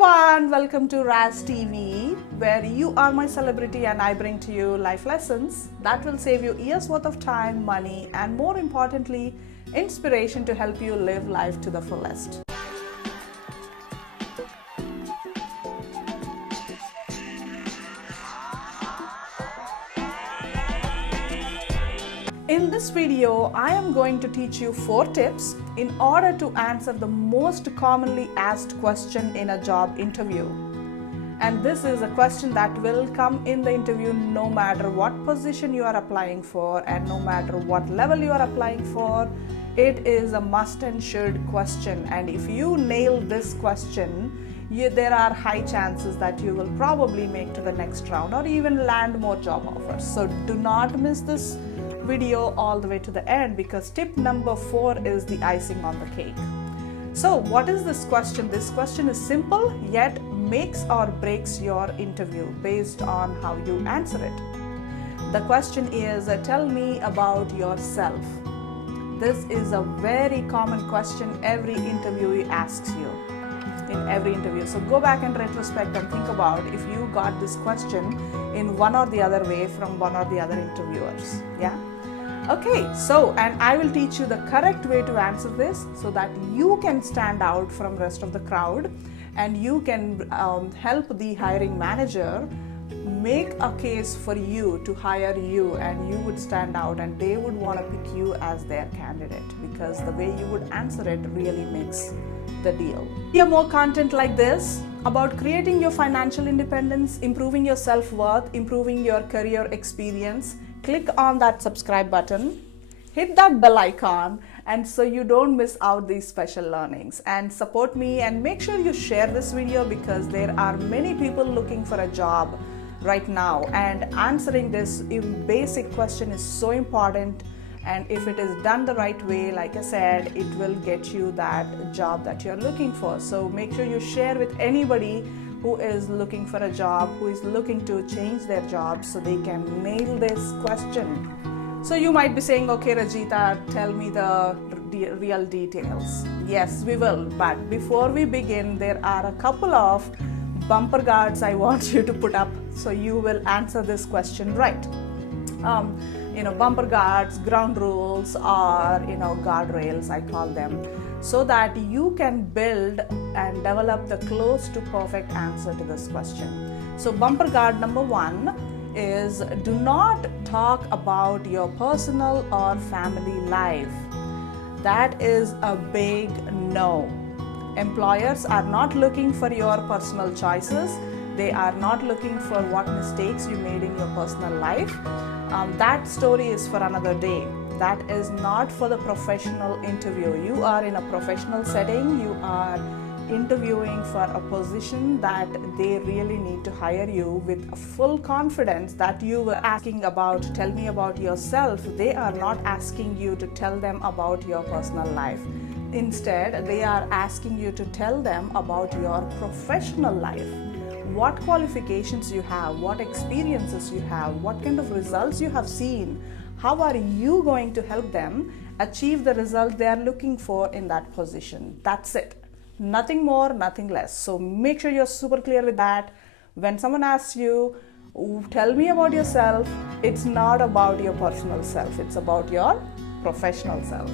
everyone, welcome to Raz TV, where you are my celebrity and I bring to you life lessons that will save you years worth of time, money, and more importantly, inspiration to help you live life to the fullest. In this video, I am going to teach you 4 tips in order to answer the most commonly asked question in a job interview. And this is a question that will come in the interview no matter what position you are applying for and no matter what level you are applying for. It is a must and should question, and if you nail this question, there are high chances that you will probably make to the next round or even land more job offers. So do not miss this video all the way to the end, because tip number 4 is the icing on the cake. So what is this question? This question is simple yet makes or breaks your interview based on how you answer it. The question is, tell me about yourself. This is a very common question every interviewee asks you in every interview. So go back and retrospect and think about if you got this question in one or the other way from one or the other interviewers. Yeah? Okay, so and I will teach you the correct way to answer this so that you can stand out from the rest of the crowd and you can help the hiring manager make a case for you to hire you, and you would stand out and they would want to pick you as their candidate because the way you would answer it really makes the deal. Hear more content like this about creating your financial independence, improving your self-worth, improving your career experience. Click on that subscribe button, hit that bell icon, and so you don't miss out these special learnings. And support me and make sure you share this video because there are many people looking for a job right now, and answering this basic question is so important. And if it is done the right way, like I said, it will get you that job that you're looking for. So make sure you share with anybody who is looking for a job, who is looking to change their job so they can nail this question. So you might be saying, okay, Rajita, tell me the real details. Yes, we will. But before we begin, there are a couple of bumper guards I want you to put up so you will answer this question right. Bumper guards, ground rules, or guardrails, I call them, so that you can build and develop the close to perfect answer to this question. So bumper guard number 1 is, do not talk about your personal or family life. That is a big no. Employers are not looking for your personal choices. They are not looking for what mistakes you made in your personal life. That story is for another day. That is not for the professional interview. You are in a professional setting. You are interviewing for a position that they really need to hire you with full confidence that you were asking about, tell me about yourself. They are not asking you to tell them about your personal life. Instead, they are asking you to tell them about your professional life. What qualifications you have, what experiences you have, what kind of results you have seen. How are you going to help them achieve the result they are looking for in that position? That's it. Nothing more, nothing less. So make sure you're super clear with that. When someone asks you, tell me about yourself, it's not about your personal self. It's about your professional self.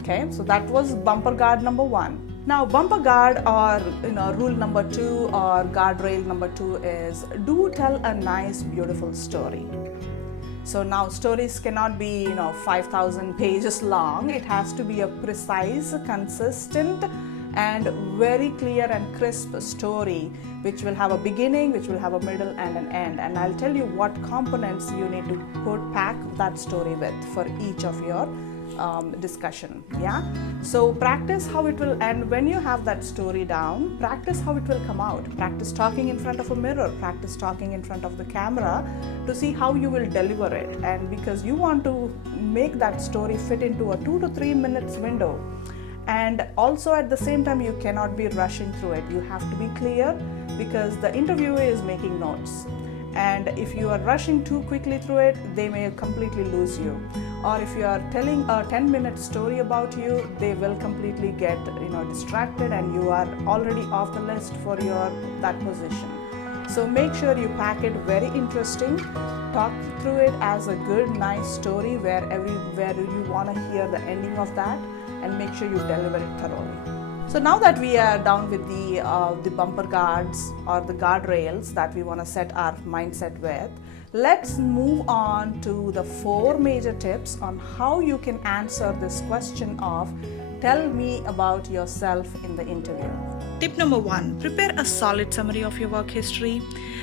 Okay, so that was bumper guard number 1. Now bumper guard or rule number 2 or guardrail number 2 is, do tell a nice beautiful story. So now stories cannot be 5,000 pages long. It has to be a precise, consistent and very clear and crisp story which will have a beginning, which will have a middle and an end. And I'll tell you what components you need to pack that story with for each of your discussion. Yeah, so practice how it will end. When you have that story down, practice how it will come out. Practice talking in front of a mirror, practice talking in front of the camera to see how you will deliver it. And because you want to make that story fit into a 2 to 3 minutes window, and also at the same time you cannot be rushing through it. You have to be clear because the interviewer is making notes, and if you are rushing too quickly through it, they may completely lose you. or if you are telling a 10-minute story about you, they will completely get distracted, and you are already off the list for that position. So make sure you pack it very interesting, talk through it as a good, nice story where you want to hear the ending of that, and make sure you deliver it thoroughly. So now that we are down with the bumper guards or the guardrails that we want to set our mindset with, let's move on to the 4 major tips on how you can answer this question of tell me about yourself in the interview. Tip number 1, prepare a solid summary of your work history.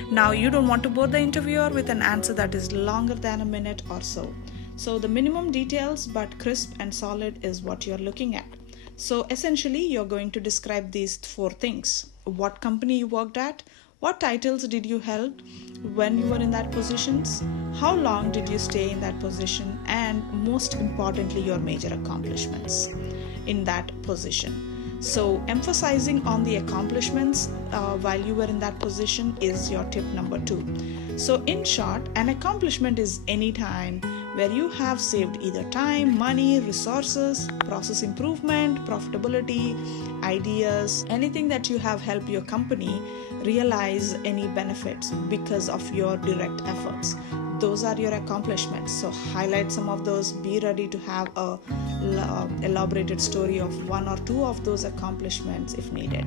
Now, you don't want to bore the interviewer with an answer that is longer than a minute or so. So the minimum details but crisp and solid is what you're looking at. So essentially, you're going to describe these 4 things. What company you worked at, what titles did you hold when you were in that positions, how long did you stay in that position, and most importantly, your major accomplishments in that position. So emphasizing on the accomplishments while you were in that position is your tip number 2. So in short, an accomplishment is any time where you have saved either time, money, resources, process improvement, profitability, ideas, anything that you have helped your company realize any benefits because of your direct efforts. Those are your accomplishments. So highlight some of those. Be ready to have a elaborated story of 1 or 2 of those accomplishments if needed.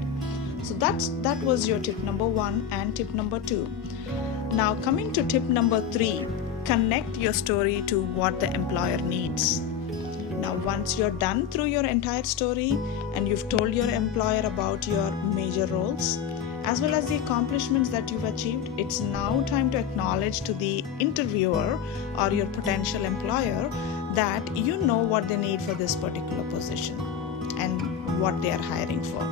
So that was your tip number 1 and tip number 2. Now coming to tip number 3, connect your story to what the employer needs. Now once you're done through your entire story and you've told your employer about your major roles as well as the accomplishments that you've achieved, it's now time to acknowledge to the interviewer or your potential employer that you know what they need for this particular position and what they are hiring for.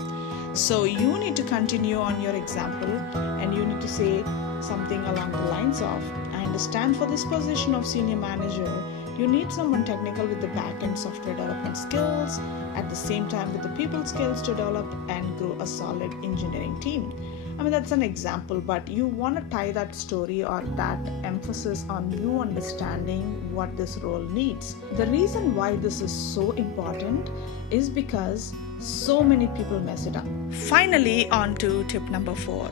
So you need to continue on your example and you need to say something along the lines of, I understand for this position of senior manager, you need someone technical with the back-end software development skills, at the same time with the people skills to develop and grow a solid engineering team. I mean, that's an example, but you want to tie that story or that emphasis on you understanding what this role needs. The reason why this is so important is because so many people mess it up. Finally, on to tip number 4.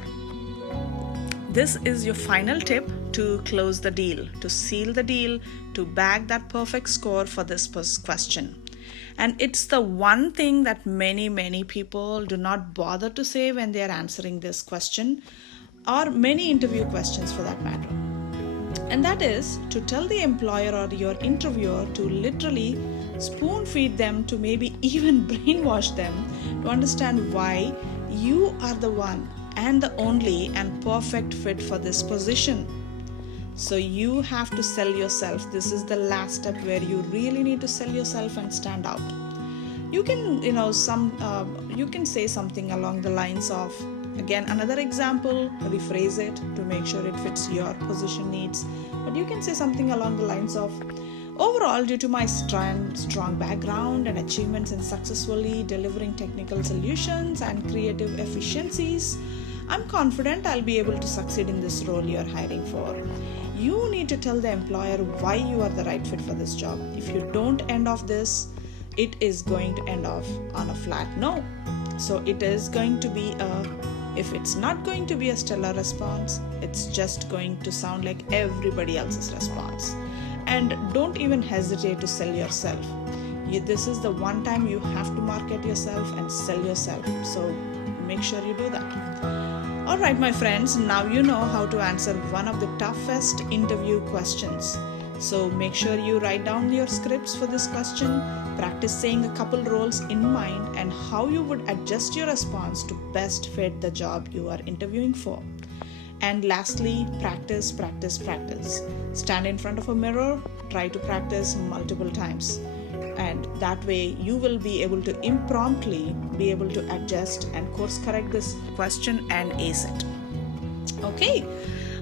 This is your final tip to close the deal, to seal the deal, to bag that perfect score for this question. And it's the one thing that many people do not bother to say when they are answering this question, or many interview questions for that matter. And that is to tell the employer or your interviewer to literally spoon feed them, to maybe even brainwash them to understand why you are the one and the only and perfect fit for this position. So you have to sell yourself. This is the last step where you really need to sell yourself and stand out. You can, you can say something along the lines of, again, another example, rephrase it to make sure it fits your position needs. But you can say something along the lines of, overall, due to my strong background and achievements in successfully delivering technical solutions and creative efficiencies, I'm confident I'll be able to succeed in this role you're hiring for. You need to tell the employer why you are the right fit for this job. If you don't end off this, it is going to end off on a flat no. So it is going to be if it's not going to be a stellar response, it's just going to sound like everybody else's response. And don't even hesitate to sell yourself. This is the one time you have to market yourself and sell yourself. So make sure you do that. Alright, my friends, now you know how to answer one of the toughest interview questions. So make sure you write down your scripts for this question, practice saying a couple roles in mind and how you would adjust your response to best fit the job you are interviewing for. And lastly, practice. Stand in front of a mirror, try to practice multiple times. And that way you will be able to impromptu be able to adjust and course correct this question and ace it. Okay,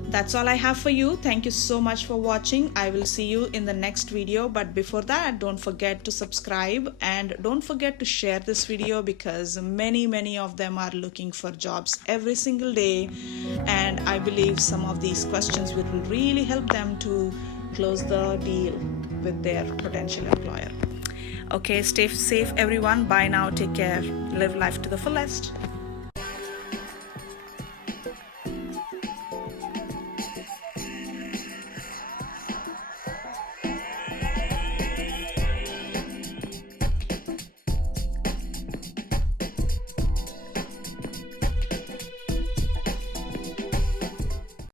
that's all I have for you. Thank you so much for watching. I will see you in the next video, but before that, don't forget to subscribe and don't forget to share this video, because many of them are looking for jobs every single day, and I believe some of these questions will really help them to close the deal. with their potential employer. Okay, stay safe everyone. Bye now. Take care. Live life to the fullest.